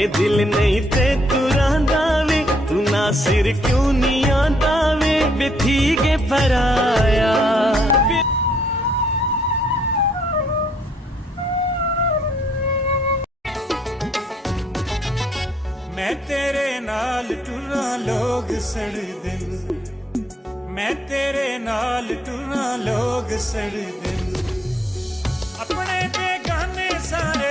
ए दिल नहीं ते तुरांदा वे तू ना सिर क्यों नहीं आंदा वे ठीक है पराया। मैं तेरे नाल टुरा लोग सड़दे, मैं तेरे नाल टुरा लोग सड़दे, अपने ते गाने सारे